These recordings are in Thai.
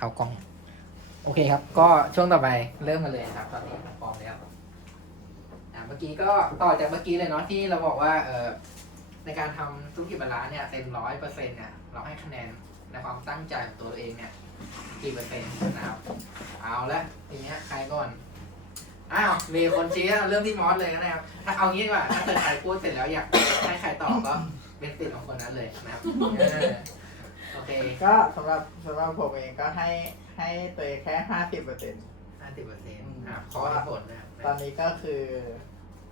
เข้ากล้อง โอเคครับ ก็ช่วงต่อไปเริ่มกันเลยนะครับ ตอนนี้พร้อมแล้วอ่าเมื่อกี้ก็ต่อจากเมื่อกี้เลยเนาะที่เราบอกว่าเออในการทำธุรกิจบาลานซ์เนี่ยเต็มร้อยเปอร์เซ็นต์เนี่ยเราให้คะแนนในความตั้งใจของตัวเองเนี่ยกี่เปอร์เซ็นต์นะครับเอาละทีเนี้ยใครก่อนอ้าวมีคนชี้เริ่มที่มอสเลยนะครับถ้าเอางี้ดีกว่าถ้าเกิดใครพูดเสร็จแล้วอยากให้ใครตอบก็เป็นสิทธิ์ของคนนั้นเลยนะครับเออ อเคก็สำหรับสำหรับผมเองก็ให้ให้ตัวเองแค่ห้าสิบเปอร์เซ็นต์ ห้าสิบเปอร์เซ็นต์อืมอะขอเหตุผลนะครับตอนนี้ก็คือ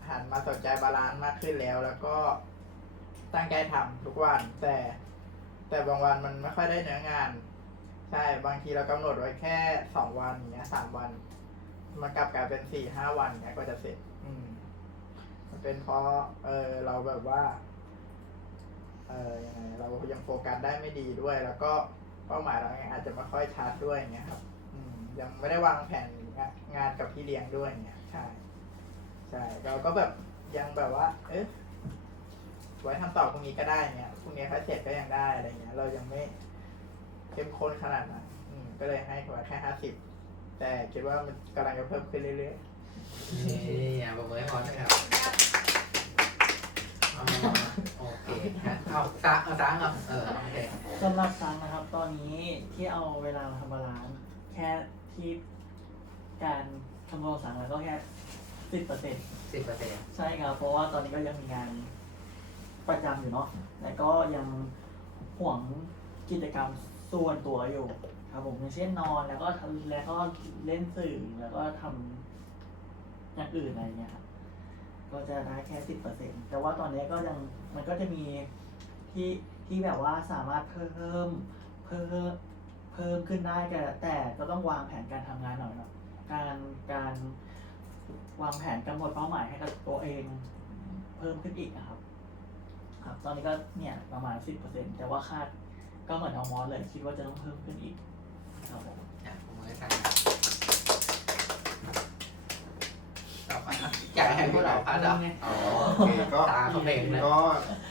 หันมาสนใจบาลานซ์มากขึ้นแล้ว แล้วก็ตั้งใจทำทุกวัน แต่ แต่บางวันมันไม่ค่อยได้เนื้องาน ใช่บางทีเรากำหนดไว้แค่สองวันอย่างเงี้ยสามวัน มันกลับกลายเป็นสี่ห้าวันเงี้ยก็จะเสร็จ อืมมันเป็นเพราะเออเราแบบว่า เออยังไงเรายังโฟกัสได้ไม่ดีด้วย แล้วก็เป้าหมายเราเองอาจจะไม่ค่อยชัดด้วยอย่างเงี้ยครับอืมยังไม่ได้วางแผนงานกับพี่เลี้ยงด้วยอย่างเงี้ยใช่ใช่เราก็แบบยังแบบว่า เอ๊ะไว้ทำต่อพรุ่งนี้ก็ได้เงี้ยพรุ่งนี้ถ้าเสร็จก็ยังได้อะไรเงี้ย เรายังไม่เข้มข้นขนาดนั้นอืมก็เลยให้ไว้แค่ห้าสิบแต่คิดว่ามันกำลังจะเพิ่มขึ้นเรื่อยๆนี่อะบอกมือให้พอนะครับ โอเคฮะเอาตาเอาตาครับเออโอเคสำหรับซังนะครับ ตอนนี้ที่เอาเวลามาทำบาลานซ์แค่ที่การคำนวณสังแล้วก็แค่สิบเปอร์เซ็นต์สิบเปอร์เซ็นต์ใช่ครับ เพราะว่าตอนนี้ก็ยังมีงานประจำอยู่เนาะแต่ก็ยังห่วงกิจกรรมส่วนตัวอยู่ ครับผมอย่างเช่นนอนแล้วก็ทำแล้วก็เล่นสื่อแล้วก็ทำอย่างอื่นอะไรเงี้ยครับ ก็จะได้แค่สิบเปอร์เซ็นแต่ว่าตอนนี้ก็ยังมันก็จะมีที่ที่แบบว่าสามารถเพิ่มเพิ่มเพิ่มขึ้นได้แต่แต่ก็ต้องวางแผนการทำงานหน่อยเนาะการการวางแผนกำหนดเป้าหมายให้กับตัวเองเพิ่มขึ้นอีกนะครับ ครับ ตอนนี้ก็เนี่ยประมาณสิบเปอร์เซ็นแต่ว่าคาดก็เหมือนเอามอสเลยคิดว่าจะต้องเพิ่มขึ้นอีกครับผมอะบอกมือให้ทา งต่อไปอะอยากให้พวกเราพัดเหรออ๋อโอเคก็ตาเขาเบ่งเลย ก็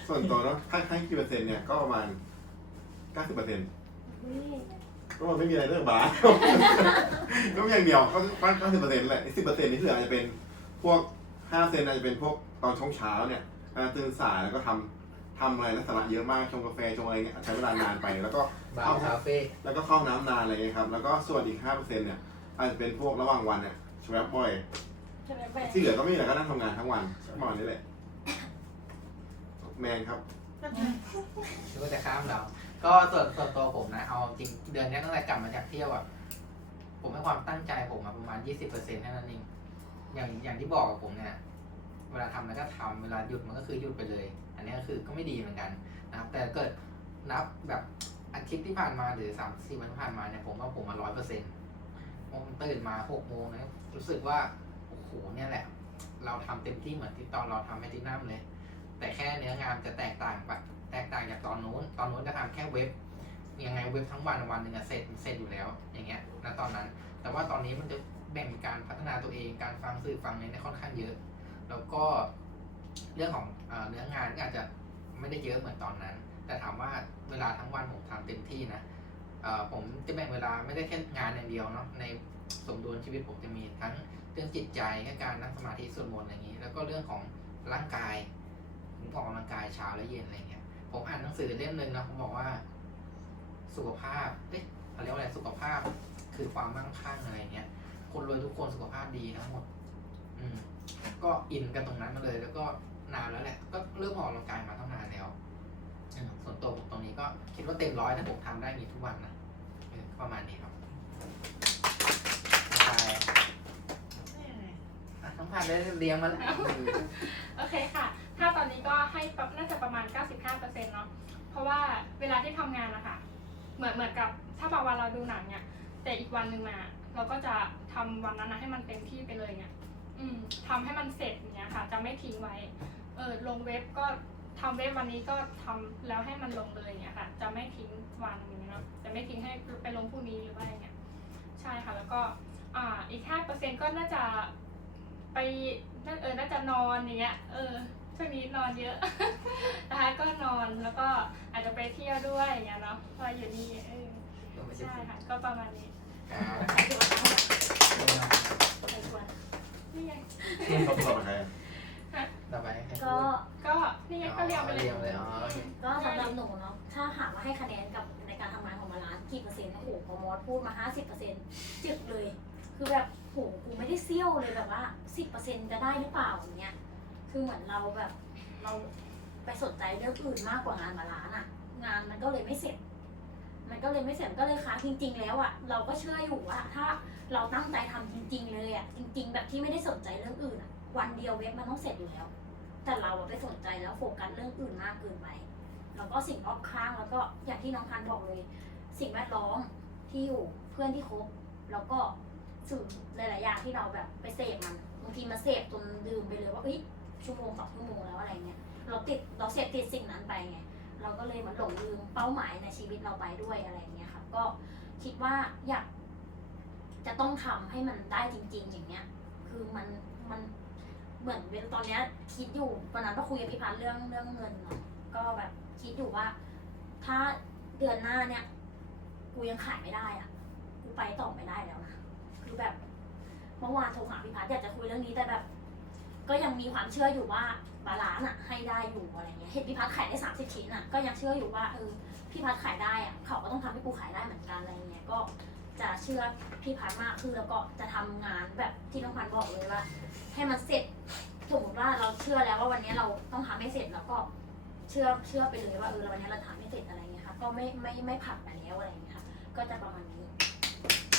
ส่วนตัวเนาะถ้าให้กี่เปอร์เซ็นต์เนี่ยก็ประมาณ90เปอร์เซ็นต์ก็มันไม่มีอะไรเรื่องบาสก็มีอย่างเดียวก็90เปอร์เซ็นต์แหละ10เปอร์เซ็นต์นี่คืออาจจะเป็นพวก5เซนอาจจะเป็นพวกตอนช่วงเช้าเนี่ยอ่าตื่นสายแล้วก็ทำทำอะไรลักษณะเยอะมากชงกาแฟชงอะไรเงี้ยใช้เวลานานไปแล้วก็ บาร์คาเฟ่แล้วก็เข้าน้ำนานอะไรเงี้ยครับ แล้วก็ส่วนอีก 5เปอร์เซ็นต์เนี่ยอาจจะเป็นพวกระหว่างวันเนี่ยชวบบ่อย ที่เหลือก็ไม่มีอะไรก็นั่งทำงานทั้งวันประมาณนี้แหละ แมนครับคิดว่าจะข้ามเรา ก็ส่วนส่วนตัวผมนะ เอาจริงเดือนนี้ตั้งแต่กลับมาจากเที่ยวอะ ผมให้ความตั้งใจผมมาประมาณยี่สิบเปอร์เซ็นต์แค่นั้นเอง อย่างอย่างที่บอกกับผมเนี่ย เวลาทำแล้วก็ทำเวลาหยุดมันก็คือหยุดไปเลย อันนี้ก็คือก็ไม่ดีเหมือนกันนะครับ แต่เกิดนับแบบอาทิตย์ที่ผ่านมาหรือสามสี่วันที่ผ่านมาเนี่ยผมว่าผมมาร้อยเปอร์เซ็นต์ผมตื่นมาหกโมงนะรู้สึกว่า โหเนี่ยแหละ เราทำเต็มที่เหมือนที่ตอนเราทำแมตินัมเลย แต่แค่เนื้องานจะแตกต่างแตกต่างจากตอนนู้น ตอนนู้นจะทำแค่เว็บยังไงเว็บทั้งวันวันหนึ่งอะเสร็จเสร็จอยู่แล้ว อย่างเงี้ยณตอนนั้น แต่ว่าตอนนี้มันจะแบ่งการพัฒนาตัวเองการฟังสื่อฟังเนี่ยค่อนข้างเยอะ แล้วก็เรื่องของเนื้องานก็อาจจะไม่ได้เยอะเหมือนตอนนั้น แต่ถามว่าเวลาทั้งวันผมทำเต็มที่นะผมจะแบ่งเวลาไม่ได้แค่งานอย่างเดียวเนาะในสมดุลชีวิตผมจะมีทั้ง รื่องจิตใจการนั่งสมาธิสวดมนต์อะไรอย่างนี้ แล้วก็เรื่องของร่างกายผมออกกำลังกายเช้าและเย็นอะไรเงี้ย ผมอ่านหนังสือเล่มหนึ่งนะผมบอกว่า สุขภาพเอ๊ะเขาเรียกว่าอะไรสุขภาพคือความมั่งคั่งอะไรเงี้ย คนรวยทุกคนสุขภาพดีทั้งหมด อืม ก็อินกันตรงนั้นมาเลย แล้วก็นานแล้วแหละ ก็เริ่มออกกำลังกายมาตั้งนานแล้วส่วนตัวผมตรงนี้ก็คิดว่าเต็มร้อยถ้าผมทำได้อย่างนี้ทุกวันนะประมาณนี้ครับใช่อะ น้องพันได้เลี้ยงมาแล้วโอเคค่ะ ถ้าตอนนี้ก็ให้น่าจะประมาณ 95%เนาะ เพราะว่าเวลาที่ทำงานนะคะ เหมือนเหมือนกับถ้าบางวันเราดูหนังเนี่ย แต่อีกวันหนึ่งมาเราก็จะทำวันนั้นนะให้มันเต็มที่ไปเลยเนี่ย อืมทำให้มันเสร็จอย่างเงี้ยค่ะ จะไม่ทิ้งไว้ เออลงเว็บก็ทำเว็บวันนี้ก็ทำแล้วให้มันลงเลยอย่างเงี้ยค่ะ จะไม่ทิ้งวันอย่างเงี้ยเนาะจะไม่ทิ้งให้ไปลงพรุ่งนี้หรือว่าอย่างเงี้ย ใช่ค่ะ แล้วก็ อ่า อีกห้าเปอร์เซ็นก็น่าจะ ไปน่าเออน่าจะนอนอย่างเงี้ยเออช่วงนี้นอนเยอะนะคะก็นอนแล้วก็อาจจะไปเที่ยวด้วยอย่างเงี้ยเนาะเพราะอยู่นี่เออก็ไม่ใช่ค่ะก็ประมาณนี้เอาละใครชวนใครชวนนี่ไงเขาตอบมาใครต่อไปให้ก็ก็นี่ไงก็เรียงไปเลยเรียงเลยอ๋อโอเคก็สำหรับหนูเนาะถ้าหากว่าให้คะแนนกับในการทำงานของมาร้านกี่เปอร์เซ็นต์โอ้โหพอมอสพูดมาห้าสิบเปอร์เซ็นต์จึกเลย คือแบบโหกูไม่ได้เซี่ยวเลยแบบว่าสิบเปอร์เซ็นต์จะได้หรือเปล่าอย่างเงี้ย คือเหมือนเราแบบเราไปสนใจเรื่องอื่นมากกว่างานมาร้านอะงานมันก็เลยไม่เสร็จ มันก็เลยไม่เสร็จก็เลยค้างจริง ๆ แล้วอะเราก็เชื่ออยู่ว่าถ้าเราตั้งใจทำจริง ๆ เลยอะจริง ๆ แบบที่ไม่ได้สนใจเรื่องอื่นอะวันเดียวเว็บมันต้องเสร็จอยู่แล้ว แต่เราอะไปสนใจแล้วโฟกัสเรื่องอื่นมากเกินไปแล้วก็สิ่งรอบข้างแล้วก็อย่างที่น้องพันบอกเลย สิ่งแวดล้อมที่อยู่เพื่อนที่คบแล้วก็ สื่อหลายๆอย่างที่เราแบบไปเสพมันบางทีมาเสพจนลืมไปเลยว่าเอ้ยชั่วโมงสองชั่วโมงแล้วอะไรเงี้ยเราติดเราเสพติดสิ่งนั้นไปไงเราก็เลยเหมันหลงลืมเป้าหมายในชีวิตเราไปด้วยอะไรเงี้ยค่ะ ก็คิดว่าอยาก จะต้องทำให้มันได้จริง ๆ อย่างเงี้ย คือมันมันเหมือนเวลาตอนเนี้ย คิดอยู่วันนั้นก็คุยกับพี่พันเรื่องเรื่องเงินเนาะก็แบบคิดอยู่ว่า ถ้าเดือนหน้าเนี่ย กูยังขายไม่ได้อะกูไปต่อไม่ได้แล้วนะ คือแบบเมื่อวานโทรหาพี่พัฒน์อยากจะคุยเรื่องนี้แต่แบบ ก็ยังมีความเชื่ออยู่ว่าบาลานซ์อะให้ได้อยู่อะไรเงี้ยเห็นพี่พัฒน์ขายได้สามสิบชิ้นอะก็ยังเชื่ออยู่ว่าเออพี่พัฒน์ขายได้อะเขาก็ต้องทำให้กูขายได้เหมือนกันอะไรเงี้ยก็จะเชื่อพี่พัฒน์มากขึ้นแล้วก็จะทำงานแบบที่น้องพันบอกเลยว่า ให้มันเสร็จสมมติว่าเราเชื่อแล้วว่าวันนี้เราต้องทำให้เสร็จแล้วก็เชื่อเชื่อไปเลยว่าเออวันนี้เราทำไม่เสร็จอะไรเงี้ยค่ะก็ไม่ไม่ไม่ผักไปแล้วอะไรเงี้ยค่ะก็จะประมาณนี้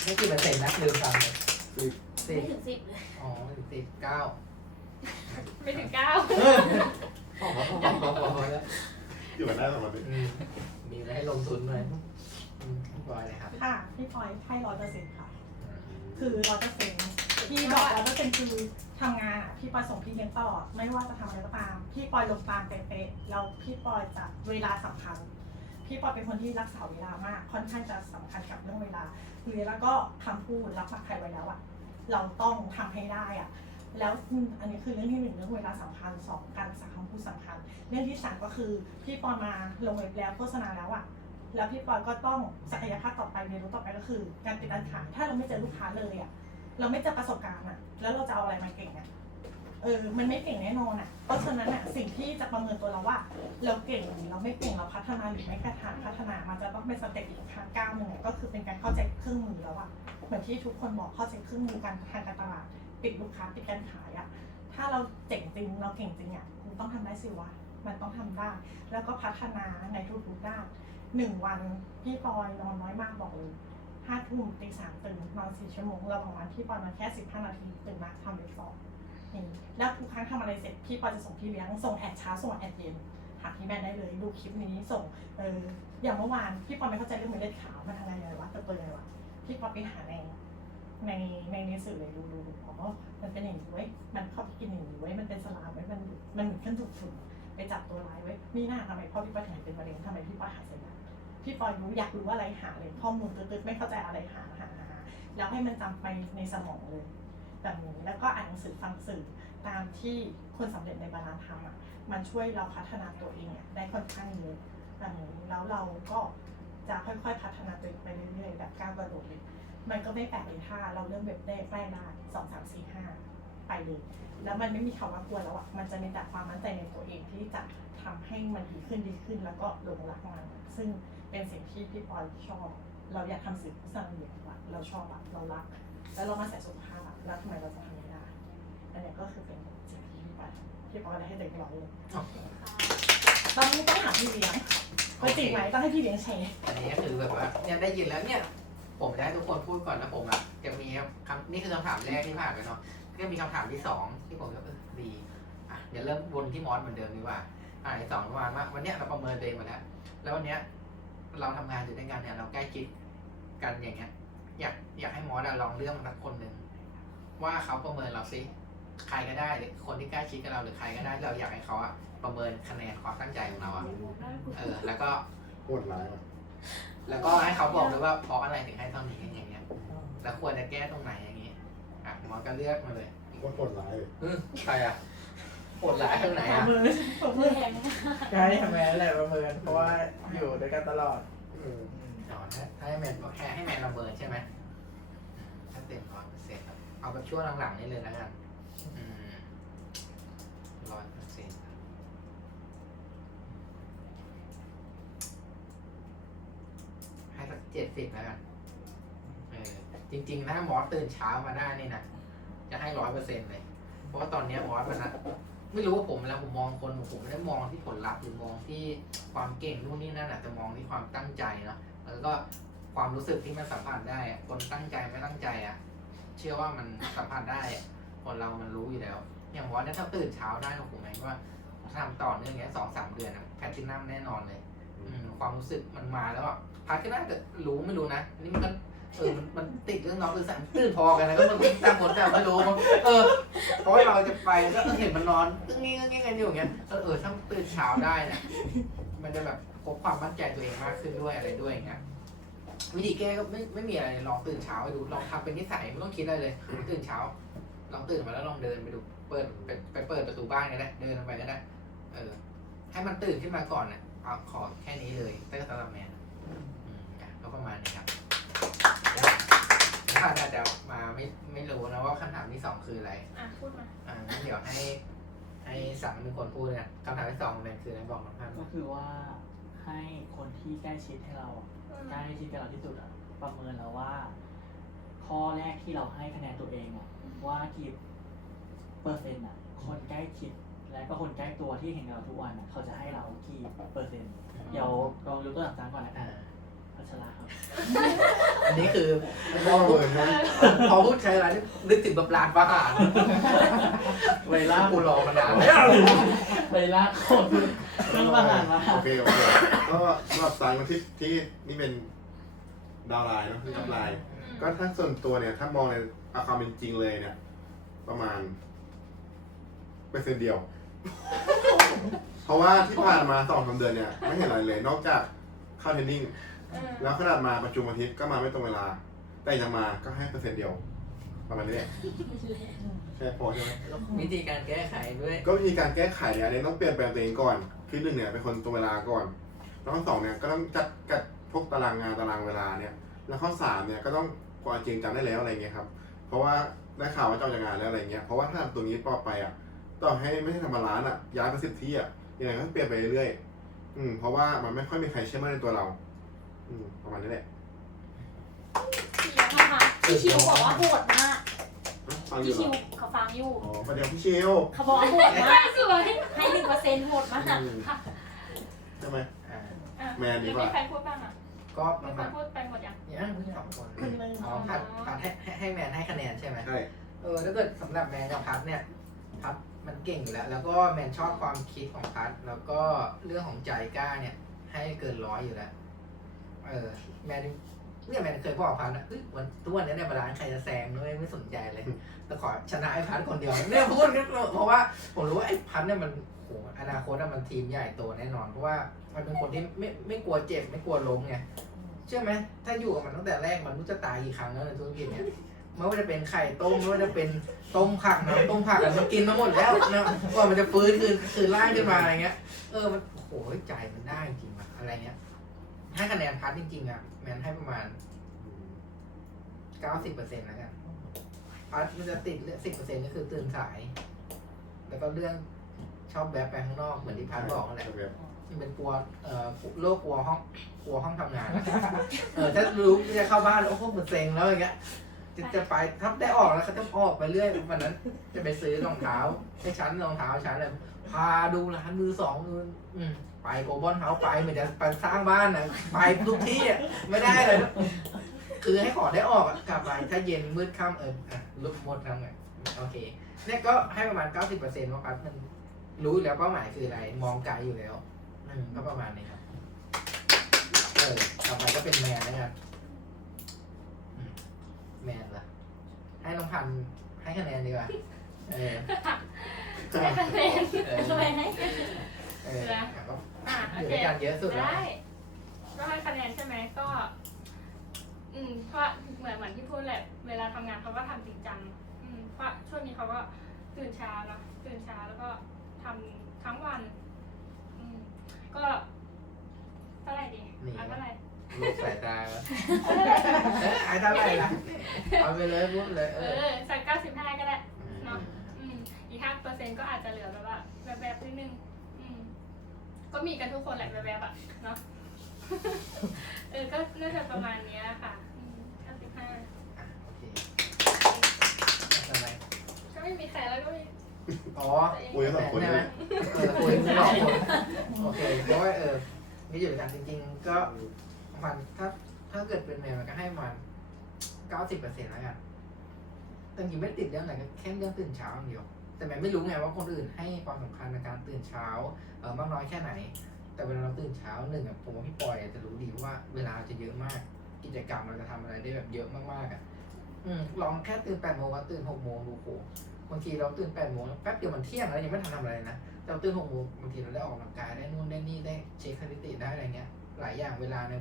นี่กี่เปอร์เซ็นต์นะลืมฟังเลยสิไม่บถึงสิบเลยอ๋อสิบเก้าไม่ถึงเก้าพอพอพอพอพอพอแล้วอยู่กันได้สองคนอืมมีอะไรให้ลงทุนเลยอืมพี่บอยเลยครับค่ะ พี่พลอยให้ร้อยเปอร์เซ็นต์ค่ะอืมคือร้อยเปอร์เซ็นต์พี่บอกร้อยเปอร์เซ็นต์คือทำงานอะพี่ปอยส่งพี่เลี้ยงตลอด ไม่ว่าจะทำอะไรก็ตาม พี่ปอยลงตามเป๊ะๆแล้วพี่ปอยจะเวลาสำคัญ พี่ปอเป็นคนที่รักษาเวลามาก ค่อนข้างจะสำคัญกับเรื่องเวลาคือแล้วก็คำพูดรับปากใครไว้แล้วอะเราต้องทำให้ได้อะแล้วอันนี้คือเรื่องที่หนึ่งเรื่องเวลาสำคัญสองการรักษาคำพูดสำคัญ เรื่องที่สามก็คือพี่ปอยมาลงเว็บแล้วโฆษณาแล้วอะแล้วพี่ปอยก็ต้องศักยภาพต่อไปเรียนรู้ต่อไปก็คือ การติดการขายถ้าเราไม่เจอลูกค้าเลยอะเราไม่เจอประสบการณ์อะแล้วเราจะเอาอะไรมาเก่งอะ เออ มันไม่เก่งแน่นอนอะ เพราะฉะนั้นอะสิ่งที่จะประเมินตัวเราว่า เราเก่งหรือเราไม่เก่งเราพัฒนาหรือไม่พัฒนาพัฒนา มันจะต้องเป็นสเต็ปอีกก้าวหนึ่งอะก็คือเป็นการเข้าใจเครื่องมือแล้วอะเหมือนที่ทุกคนบอกเข้าใจเครื่องมือการทางการตลาดปิดลูกค้าปิดการขายอะถ้าเราเจ๋งจริงเราเก่งจริงอะคุณต้องทำได้สิวะมันต้องทำได้ แล้วก็พัฒนาในทุกๆด้านหนึ่งวันพี่ปอยนอนน้อยมากบอกเลยห้าทุ่มตีสามตื่นนอนสี่ชั่วโมงเราบางวันพี่ปอยนอนแค่สิบห้านาทีตื่นมาทำเว็บสอง แล้วทุกครั้งทำอะไรเสร็จพี่ปอจะส่งพี่เลี้ยงส่งแอดเช้าส่งแอดเย็นหาพี่แม่ได้เลยดูคลิปนี้ส่งเอออย่างเมื่อวานพี่ปอไม่เข้าใจเรื่องเม็ดเลือดขาวมันทำไงไงวะติบโตยังไงวะพี่ปอไปหาในในในในสื่อเลยดูดูอ๋อมันเป็นอย่างนี้เว้ยมันเข้าไปกินอย่างนี้เว้ยมันเป็นสลามเว้ยมันมันเหมือนขึ้นถูกฝุ่นไปจับตัวร้ายไว้นี่หน้าทำไมพ่อพี่ปอถึงเป็นมะเร็งทำไมพี่ปอหายเสร็จแล้วพี่ปอรู้อยากรู้อะไรหาเลยข้อมูลตึ๊ดๆไม่เข้าใจอะไรหาหาหาแล้วให้มันจำไปในสมองเลย แบบนี้ แล้วก็อ่านหนังสือฟังสื่อตามที่คนสำเร็จในบาลานซ์ทำอะมันช่วยเราพัฒนาตัวเองอะได้ค่อนข้างเยอะแบบนี้แล้วเราก็จะค่อยๆ พัฒนาตัวเองไปเรื่อยๆแบบก้าวกระโดดเลยมันก็ไม่แปลกเลยถ้าเราเริ่มแบบแรกแรกได้สองสามสี่ห้าไปเลยแล้วมันไม่มีคำว่ากลัวแล้วอะมันจะมีแต่ความมั่นใจในตัวเองที่จะทำให้มันดีขึ้นดีขึ้น แล้วก็หลงรักมันซึ่งเป็นสิ่งที่พี่ปอยชอบ เราอยากทำสื่อโฆษณาอยู่แล้วอะเราชอบอะเรารัก แล้วเรามาใส่สุขภาพอะ แล้วทำไมเราจะทำไม่ได้อันเนี้ยก็คือเป็นสิ่งที่พี่ปอยพี่ปอยได้ให้เด็กร้อยเลยต้องต้องหาพี่เลี้ยงก็จริงไหมต้องให้พี่เลี้ยงแชร์อันนี้ก็คือแบบว่าเนี่ยได้ยินแล้วเนี่ย ผมจะให้ทุกคนพูดก่อนแล้วผมอะจะมีคำนี่คือคำถามแรกที่ผ่านไปเนาะก็มีคำถามที่สองที่ผมก็เออดีอะเดี๋ยวเริ่มวนที่มอสเหมือนเดิมดีกว่าอะที่สองประมาณว่าวันเนี้ยเราประเมินตัวเองมาแล้วแล้ววันเนี้ยเราทำงานอยู่ด้วยกันเนี่ยเราใกล้ชิดกันอย่างเงี้ย อยากอยากให้มอสอะลองเลือกมาสักคนหนึ่ง ว่าเขาประเมินเราซิใครก็ได้หรือคนที่ใกล้ชิดกับเราหรือใครก็ได้ที่เราอยากให้เขาอะประเมินคะแนนความตั้งใจของเราอะเออ แล้วก็โคตรร้ายว่ะแล้วก็ให้เขาบอกด้วยว่าเพราะอะไรถึงให้เท่านี้อย่างเงี้ย แล้วควรจะแก้ตรงไหนอย่างงี้อะหมอก็เลือกมาเลยโคตรโคตรร้ายเลยอืมใครอะปวดหลายตรงไหนอะมือผมมืมืออแหงใช่ทำไมนั่นแหละประเมิน เพราะว่าอยู่ด้วยกันตลอดเออ อืม อ๋อถ้าถ้าให้แมนบอกแค่ให้แมนระเบิดใช่ไหมอืมถ้าเต็มร้อยเปอร์เซ็นต์ เอาแบบช่วงหลังๆนี่เลยแล้วกันร้อยเปอร์เซ็นต์ให้สักเจ็ดสิบแล้วกันเออจริงๆถ้ามอตื่นเช้ามาได้นี่นะจะให้ร้อยเปอร์เซ็นต์เลย เพราะว่าตอนนี้ยมอมันนะไม่รู้ว่าผมแล้วผมมองคนผมไม่ได้มองที่ผลลัพธ์หรือมองที่ความเก่งนู่นนี่นั่นอาจจะมองที่ความตั้งใจเนาะแล้วก็ความรู้สึกที่มันสัมผัสได้คนตั้งใจไม่ตั้งใจอะ เชื่อว่ามันสัมผัสได้อะคนเรามันรู้อยู่แล้ว อย่างมอสเนี่ยถ้าตื่นเช้าได้นะผมหมายว่าทำต่อเนื่องเนี้ยสองสามเดือนอะแพทตินัมแน่นอนเลย อืมความรู้สึกมันมาแล้วอะพัดก็น่าจะรู้ไม่รู้นะอันนี่มันก็เออมันมันติดเรื่องน้องตื่นสายตื่นพอกันนะก็มันต่างคนต่างไม่รู้มันเออเพราะว่าเราจะไปก็เห็นมันนอนตึ้งงี้ตึ้งงี้กันอยู่อย่างเงี้ยเออเออถ้าตื่นเช้าได้เนี่ยมันจะแบบพบความมั่นใจตัวเองมากขึ้นด้วยอะไรด้วยอย่างเงี้ย วิธีแก้ก็ไม่ไม่มีอะไรเลยลองตื่นเช้าไปดูลองทำเป็นนิสัยไม่ต้องคิดอะไรเลย ตื่นเช้า ลองตื่นมาแล้วลองเดินไปดูเปิดไปไปเปิดประตูบ้านก็ได้เดินไปก็ได้เออ ให้มันตื่นขึ้นมาก่อนนะเอาขอแค่นี้เลยเตอร์สำหรับแมนอืมอะก็ประมาณนี้ครับถ้าอาจจะมาไม่ไม่รู้นะว่าคำถามที่สองคืออะไร อะพูดมา อ่างั้นเดี๋ยวให้ ให้สังเป็นคนพูดเนี่ยคำถามที่สองของแมนคืออะไรบอกน้องท่านก็คือว่าให้คนที่ใกล้ชิดให้เราอะอืม ใกล้ชิดกับเราที่สุดอะประเมินแล้วว่า ข้อแรกที่เราให้คะแนนตัวเองอะว่ากี่เปอร์เซ็นต์อะคนใกล้ชิดและก็คนใกล้ตัวที่เห็นเราทุกวันอะเขาจะให้เรากี่เปอร์เซ็นต์เดี๋ยวลองยกตัวอย่างตามก่อนนะครัอ่าบพัชราครับอันนี้คือพ่อเลยครับพอพูดใช้อะไรนี่นึกถึงแบบร้านประหารเวลากูรอมานานแล้วเวลาคนเรื่องประหารมาโอเคโอเค ก็สำหรับสายวันที่ที่นี่เป็นดาวไลน์เนอะที่ทับไลน์อืมก็ถ้าส่วนตัวเนี่ย ถ้ามองในเอาความเป็นจริงเลยเนี่ย ประมาณเปอร์เซ็นต์เดียว เพราะว่าที่ผ่านมาสองสามเดือนเนี่ย ไม่เห็นอะไรเลย นอกจากเข้าเทรนนิ่งเออแล้วขนาดมาประชุมอาทิตย์ก็มาไม่ตรงเวลา แต่ยังมาก็ให้เปอร์เซ็นต์เดียว ประมาณนี้แหละใช่พอใช่ไหม วิธีการแก้ไขด้วย ก็วิธีการแก้ไขเนี่ยอันนี้ต้องเปลี่ยนแปลงตัวเองก่อนคือหนึ่งเนี่ยเป็นคนตรงเวลาก่อน แล้วข้อสองเนี่ยก็ต้องจัดกัดพวกตารางงานตารางเวลาเนี่ย แล้วข้อสามเนี่ยก็ต้องพอจริงจำได้แล้วอะไรเงี้ยครับ เพราะว่าได้ข่าวว่าจะออกจากงานแล้วอะไรเงี้ย เพราะว่าถ้าทำตัวนี้ต่อไปอะ ต่อให้ไม่ใช่ทำมาร้านอะ ย้ายไปสิบที่อะยังไงก็เปลี่ยนไปเรื่อยๆอืม เพราะว่ามันไม่ค่อยมีใครเชื่อมั่นในตัวเรา อืม ประมาณนี้แหละพี่นะคะพี่ชิวบอกว่าโหดมากฟังอพี่ยู่เหรชิวอเขาฟังอยู่อ๋อประเดี๋ยวพี่เชลเขาบอกว่าโหดมากสวยให้หนึ่งเปอร์เซ็นต์โหดมาก อืมใช่ไหมอ่าอะ แมนดีกว่ามีใครพูดบ้างอะก็ปมีระคมานณพูดไปหมดยังยังมีสองคนอ๋อพัดพัดให้ให้ให้แมนให้คะแนนใช่ไหม ใช่ เออถ้าเกิดสำหรับแมนกับพัดเนี่ยพัดมันเก่งอยู่แล้ว แล้วก็แมนชอบความคิดของพัดแล้วก็เรื่องของใจกล้าเนี่ย ให้เกินร้อยอยู่แล้วเออแมนเนี่ยแมนเคยบอกพัดนะเฮ้ยวันทุกวันนี้เนี่ยเวลาใครจะแซงด้วยไม่สนใจเลยแต่ขอชนะไอ้พัดคนเดียวเนี่ยพูดก็เพราะว่าผมรู้ว่าไอ้พัดเนี่ยมันโหอนาคตอะมันทีมใหญ่โตแน่นอนเพราะว่า มันเป็นคนที่ไม่ไม่กลัวเจ็บไม่กลัวล้มไงเชื่อไหมถ้าอยู่กับมันตั้งแต่แรกมันรู้จะตายกี่ครั้งแล้วในธุรกิจเนี่ยไม่ว่าจะเป็นไข่ต้มไม่ว่าจะเป็นต้มผักนะต้มผักอะมันกินมาหมดแล้วนะกว่ามันจะฟื้นคืนคืนร่างขึ้นมาอะไรเงี้ย เออมันโอ้โหใจมันได้จริงอะอะไรเงี้ยให้คะแนนพัดจริงๆอะแมนให้ประมาณเก้าสิบเปอร์เซ็นต์แล้วกันพัดมันจะติดเรื่องสิบเปอร์เซ็นต์ก็คือตื่นสาย แล้วก็เรื่องชอบแบบไปข้างนอกเหมือนที่พัดบอกนั่นแหละ เป็นกลัวเอ่อโรคกลัวห้องกลัวห้องทำงาน เออถ้ารู้จะเข้าบ้านแล้วโอ้โหมันเซ็งแล้วอย่างเงี้ยจะจะไปถ้าได้ออกแล้วเขาจะออกไปเรื่อยวันนั้น จะไปซื้อรองเท้าให้ชั้นรองเท้าชั้นเลยพาดูร้านมือสองมืออืมไปโกลบอลเฮาไปเหมือนจะไปสร้างบ้านนะไปทุกที่อะไม่ได้เลยคือให้ขอได้ออกอะกลับไปถ้าเย็นมืดค่ำเอออะลุกหมดทำไงโอเค เนี่ยก็ให้ประมาณ 90%ว่าพัดมันรู้อยู่แล้วเป้าหมายคืออะไร มองไกลอยู่แล้ว อืมก็ประมาณนี้ครับเออต่อไปก็เป็นแมนนะครับอืมแมนล่ะให้น้องพันธุ์ให้คะแนนดีกว่า เออให้คะแนนเออทำไมให้เอออะก็อะโออยู่เคด้วยกันเยอะสุดแล้ว ได้ ก็ให้คะแนนใช่ไหมก็ อืมเพราะเหมือนเหมือนที่พูดแหละ เวลาทำงานเขาก็ทำจริงจัง อืมเพราะช่วงนี้เขาก็ตื่นเช้าเนอะตื่นเช้าแล้วก็ทำทั้งวันอืม ก็เท่าไหร่ดีนี่เอาเท่าไหร่ลูกสายตาเออไอ้เท่าไหร่ล่ะเอาไปเลยพูดเลย เอเอออสักเก้าสิบห้าก็ได้ เนาะ อืม อีกห้าเปอร์เซ็นต์ก็อาจจะเหลือแบบว่าแบบแบบๆนิดนึงอืม ก็มีกันทุกคนแหละแบบแบบๆอะเนาะ เออ ก็น่าจะประมาณเนี้ยค่ะอืมเก้าสิบห้าอะโอเคทำไมก็ไม่มีใครแล้วก็มี อ๋อตัวเองคุยกันสองคนใช่เลไหมยเออคุยกันสองคนโอเคเพราะว่าเออมีอยู่ด้วยกันจริง ๆ ก็มันถ้าถ้าเกิดเป็นเมลมันก็ให้มันเก้าสิบเปอร์เซ็นต์แล้วกันแต่จริงๆไม่ติดเรื่องไหนก็แค่เรื่องตื่นเช้าอย่างเดียว แต่แม่ไม่รู้ไงว่าคนอื่นให้ความสำคัญในการตื่นเช้าเออมากน้อยแค่ไหน แต่เวลาเราตื่นเช้าหนึ่งอะผมว่าพี่ปอยอะจะรู้ดีเพราะว่าเวลาจะเยอะมาก กิจกรรมเราจะทำอะไรได้แบบเยอะมากๆอะอืมลองแค่ตื่นแปดโมงกับตื่นหกโมงดูโห บางทีเราตื่นแปดโมงแป๊บเดียวมันเที่ยงแล้วยังไม่ทันทำอะไรนะแต่เราตื่นหกโมงบางทีเราได้ออกกำลังกายได้นู่นได้นี่ได้เช็คสถิติได้อะไรเงี้ย หลายอย่างเวลาใน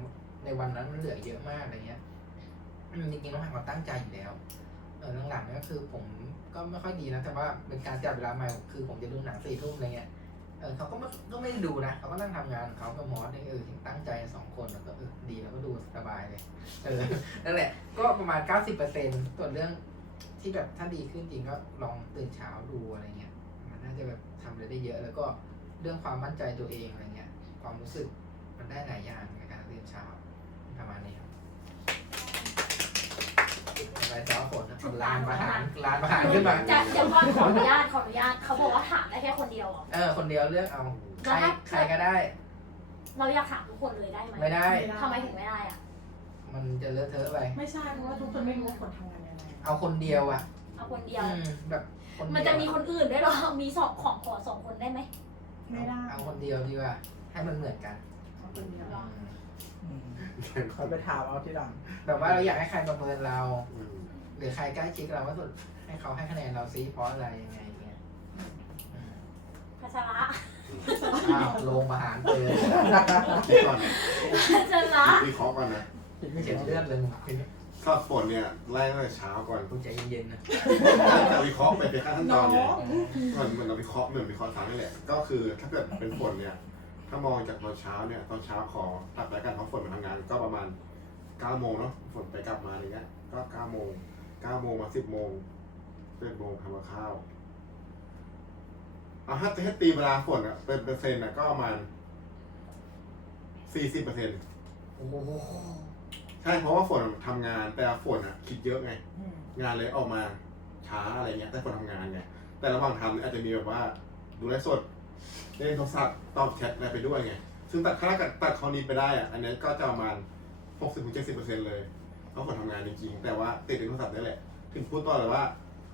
ในวันนั้นมันเหลือเยอะมากอะไรเงี้ยจริงๆต้องห้ความตั้งใจอยู่แล้วเออหลังๆเนี่ยก็คือผมก็ไม่ค่อยดีนะ แต่ว่าเป็นการจัดเวลาใหม่คือผมจะดูหนังสี่ทุ่มอะไรเงี้ยเออเขาก็ไม่ก็ไม่ดูนะเขาก็นั่งทำงานของเขากับมอสเนี่ยเออตั้งใจสองคนแล้วก็เออดีแล้วก็ดูสบายเลยเออนั่นแหละ ก็ประมาณ90%ส่วนเรื่อง ที่แบบถ้าดีขึ้นจริงก็ลองตื่นเช้าดูอะไรเงี้ย มันน่าจะแบบทำอะไรได้เยอะ แล้วก็เรื่องความมั่นใจตัวเองอะไรเงี้ย ความรู้สึกมันได้หลายอย่างในการตื่นเช้าประมาณนี้ครับอะไรจ้าฝนนะลานประหารลานประหารขึ้นมาจะเดี๋ยวก่อนขออนุญาตขออนุญาตเขาบอกว่าถามได้แค่คนเดียวเหรอเออคนเดียวเลือกเอาใครแล้วถ้าใครก็ได้ เราอยากถามทุกคนเลยได้ไหมไม่ได้ทำไมถึงไม่ได้อะมันจะเลอะเทอะไป ไม่ใช่เพราะว่าทุกคนไม่รู้ว่าผลทำงานยังไง เอาคนเดียวอะเอาคนเดียว อืมแบบคนเดียวมันจะมีคนอื่นด้วยเหรอ มีสองของขอสองคนได้ไหมไม่ได้เอาคนเดียวดีกว่า ให้มันเหมือนกันเอาคนเดียวอืมอืมเขาไปถามเอาที่หลังแบบว่าเราอยากให้ใครประเมินเรา อืมหรือใครใกล้ชิดเราว่าสุดให้เขาให้คะแนนเราซิเพราะอะไรยังไงอย่างเงี้ยอืมพัชระอ้าวโรงประหารเลยคิดก่อนพัชระวิเคราะห์ก่อนนะ เขียนเลือดเลยมึงคือ ถ้าฝนเนี่ยไล่ตั้งแต่เช้าก่อนคุณใจเย็นๆนะแต่วิเคราะห์ไปเป็นขั้นตอนเนี่ยน้องเหมือนเหมือนเราวิเคราะห์เหมือนวิเคราะห์ซ้ำนี่แหละ ก็คือถ้าเกิดเป็นฝนเนี่ย ถ้ามองจากตอนเช้าเนี่ยตอนเช้าขอตัดรายการเพราะฝนมาทำงาน ก็ประมาณ9โมงเนาะฝนไปกลับมาอะไรเงี้ยก็9โมง9โมงมา10โมง11โมงทำกับข้าวเอาถ้าถ้าตีเวลาฝนอะเป็นเปอร์เซ็นต์อะก็ประมาณ40เปอร์เซ็นต์ โอ้โหใช่เพราะว่าฝนทำงานแต่ฝนอะคิดเยอะไง อืมงานเลยออกมาช้าอะไรเงี้ยแต่คนทำงานไงแต่ระหว่างทำเนี่ยอาจจะมีแบบว่า ดูไลฟ์สดเล่นโทรศัพท์ตอบแชทอะไรไปด้วยไง ซึ่งตัดถ้ากิดตัดข้อนี้ไปได้อะอันนี้ก็จะประมาณหกสิบถึงเจ็ดสิบเปอร์เซ็นต์เลยเพราะคนทำงานจริงๆแต่ว่าติดในโทรศัพท์นี่แหละ ถึงพูดต่อเลยว่า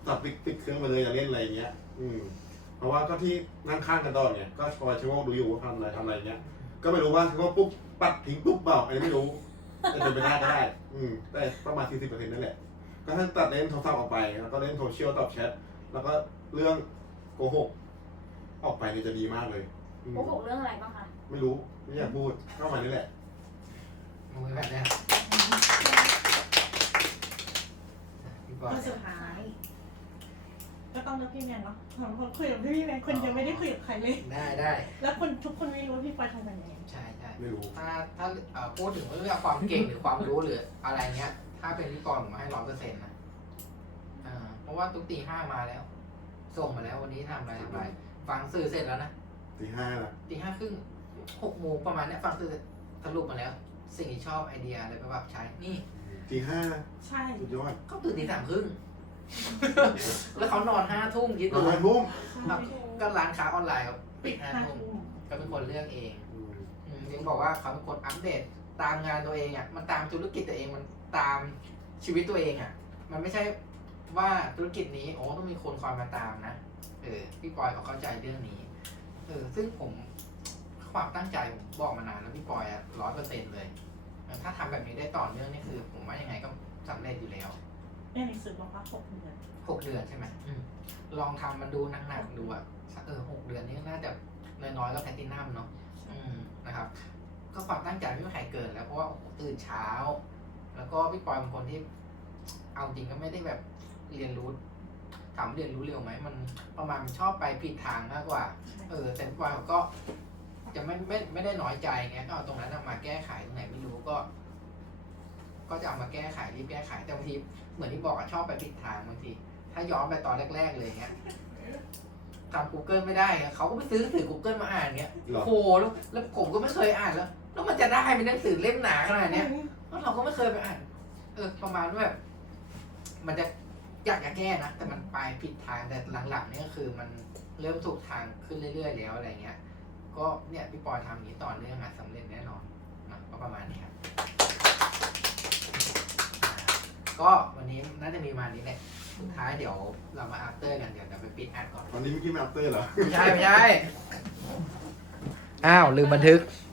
โทรศัพท์ติดติดเครื่องไปเลยอย่าเล่นอะไรเงี้ย อืม เพราะว่าก็ที่นั่งข้างกันตลอดไงก็คอยชะโงกดูอยู่ว่าทำอะไรทำอะไรเงี้ย ก็ไม่รู้ว่าชะโงกปุ๊บปัดทิ้งปุ๊บเปล่าอันนี้ไม่รู้ แต่เป็นไปได้ก็ได้ อืมแต่ประมาณสี่สิบเปอร์เซ็นต์นั่นแหละ ก็ถ้าตัดเล่นโทรศัพท์ออกไป แล้วก็เล่นโซเชียลตอบแชท แล้วก็เรื่องโกหก ออกไปเนี่ยจะดีมากเลยอืมโกหกเรื่องอะไรบ้างคะไม่รู้ ไม่อยากพูด เข้ามานี่แหละ มือแบบเนี้ยพี่บอคลนสุดท้ายก็ต้องเลือกพี่แมนเนาะเพราะคุยกับพี่แมนคนยังไม่ได้คุยกับใครเลย ได้ได้แล้วคนทุกคนไม่รู้ว่าพี่ปอยทำงานยังไง ใช่ใช่ ไม่รู้ ถ้าถ้าเอ่อพูดถึงเรื่องความเก่งหรือความรู้หรืออะไรเงี้ย ถ้าเป็นพี่กรณ์ผมให้ร้อยเปอร์เซ็นต์นะอ่าเพราะว่าตุ๊กตีห้ามาแล้ว ส่งมาแล้ววันนี้ทำอะไรทำอะไรฟังสื่อเสร็จแล้วนะตีห้าละตีห้าครึ่งหกโมงประมาณเนี้ยฟังสื่อเสร็จสรุปมาแล้ว สิ่งที่ชอบไอเดียอะไรไปปรับใช้นี่ตีห้าใช่ สุดยอดก็ตื่นตีสามครึ่ง แล้วเขานอนห้าทุ่มคิดนดูอนห้าทุ่มครับก็ร้านค้าออนไลน์เขาปิดห้าห้าทุ่มทุ่มก็เป็นคนเลือกเอง อืมอืมยังบอกว่าเขาเป็นคนอัปเดตตามงานตัวเองอะมันตามธุรกิจตัวเองมันตามชีวิตตัวเองอะ มันไม่ใช่ว่าธุรกิจนี้โอ้ต้องมีคนคอยมาตามนะเออพี่ปอยเขาเข้าใจเรื่องนี้เออซึ่งผมความตั้งใจผมบอกมานานแล้วพี่ปอยอะร้อยเปอร์เซ็นต์เลย ถ้าทำแบบนี้ได้ต่อเนื่องนี่คือ ผมว่ายังไงก็สำเร็จอยู่แล้วในหนังสือบอกว่าหกเดือนหกเดือนใช่ไหมอืมลองทำมันดูหนักๆดูอะสักเออหกเดือนนี่น่าจะน้อยๆก็แพลตตินัมเนาะอืม นะครับ ก็ความตั้งใจไม่มีใครเกินแล้วเพราะว่าโอ้โหตื่นเช้า แล้วก็พี่ปอยเป็นคนที่ เอาจริงก็ไม่ได้แบบเรียนรู้ถามเรียนรู้เร็วไหมมันประมาณชอบไปผิดทางมากกว่า เออแต่พี่ปอยเขาก็จะไม่ไม่ไม่ได้น้อยใจไงก็เอาตรงนั้นน่ะมาแก้ไขตรงไหนไม่รู้ก็ ก็จะเอามาแก้ไขรีบแก้ไขแต่บางทีเหมือนที่บอกอะชอบไปผิดทางบางที ถ้าย้อนไปตอนแรก ๆ เลยเงี้ย จำ Google ไม่ได้อะเขาก็ไปซื้อหนังสือ Google มาอ่านเงี้ยหรอ โหแล้วแล้วผมก็ไม่เคยอ่านแล้ว แล้วมันจะได้เป็นหนังสือเล่มหนาขนาดเนี้ยแล้วเราก็ไม่เคยไปอ่าน เออ ประมาณว่าแบบมันจะอยากจะแก้นะ แต่มันไปผิดทางแต่หลังๆเนี่ยก็คือมันเริ่มถูกทางขึ้นเรื่อย ๆ แล้วอะไรเงี้ย ก็เนี่ยพี่ปอยทำอย่างนี้ต่อเนื่องอะสำเร็จแน่นอนนะก็ประมาณนี้ครับ ก็วันนี้น่าจะมีประมาณนี้แหละ สุดท้ายเดี๋ยวเรามาอัปเตอร์กันเดี๋ยวจะไปปิดอัดก่อน ตอนนี้เมื่อกี้ไม่อัปเตอร์เหรอ ไม่ใช่ไม่ใช่ อ้าวลืมบันทึกอ